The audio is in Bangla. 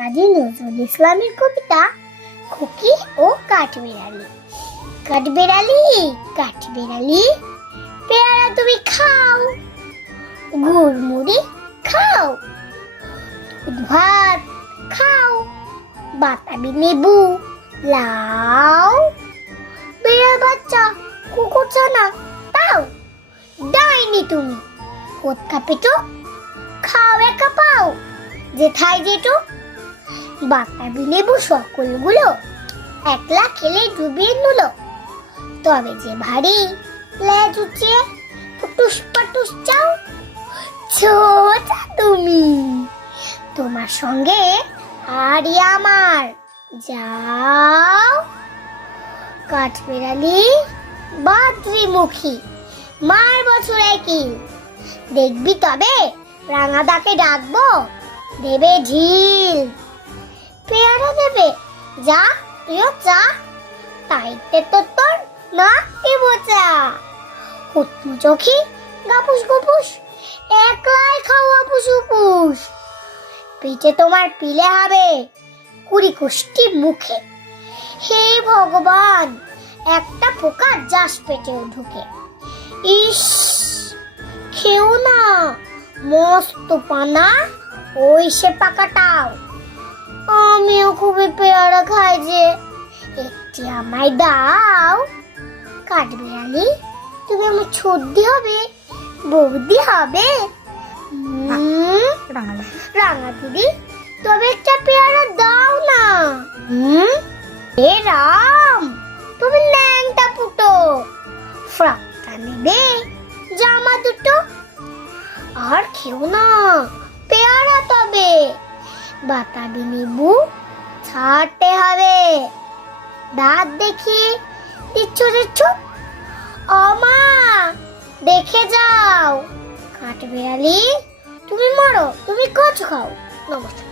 কাজী নজরুল ইসলামের কবিতা খুকি ও কাঠবিড়ালি। কাঠবিড়ালি কাঠবিড়ালি, পেয়ারা তুমি খাও, গুড়মুড়ি খাও, ভাত খাও, বাতাবি লেবু লাও বিড়াল বাচ্চা কুকুর ছানা তাও ডাইনি তুমি কোথা পেটো খাও একা পাও যেথায় যেটো বাতাবি লেবু সকলগুলো একলা খেলে ডুবিয়ে নুলো। তবে যে ভারী লেজ উঠিয়ে ফুটুস পাটুস চাও ছোটা তুমি। তোমার সঙ্গে আরই আমার। যাও। কাঠবেড়ালি বাদ্রিমুখী, মার বছর একই। দেখবি তবে রাঙাদাকে ডাকবো, দেবে ঝিল। পেয়ারা দেবে। যা, তুইও চা তাইতে তো তোর না কি বোচা হুতমু চোখি গাপুস গুপুস, একলাই খাওয়া পুষ পিঠে তোমার পিলে হবে কুড়ি কুষ্টি মুখে। হে ভগবান, একটা পোকা যাস পেটেও ঢুকে। ইস, খেও না, মস্ত পানা, ওই সে পাকাটাও। আমিও খুবই পেয়ারা খাই যে। একটি আমায় দাও। কাঠবিড়ালি তুমি আমার ছর্দি হবে বৌদি হবে। রাঙা দিদি তবে একটা পেয়ারা দাও না। হুম এ রাম তুমি ল্যাংটা পুটো। ফ্রকটা নেবে জামা দুটো। আর খেও না পেয়ারা তবে বাতাবি নিবু ছাড়তে হবে। দাঁত দেখি দিচ্ছ দিচ্ছ অমা দেখে যাও। কাঠবিড়ালি, তুমি মরো, তুমি কচ খাও। নমস্কার।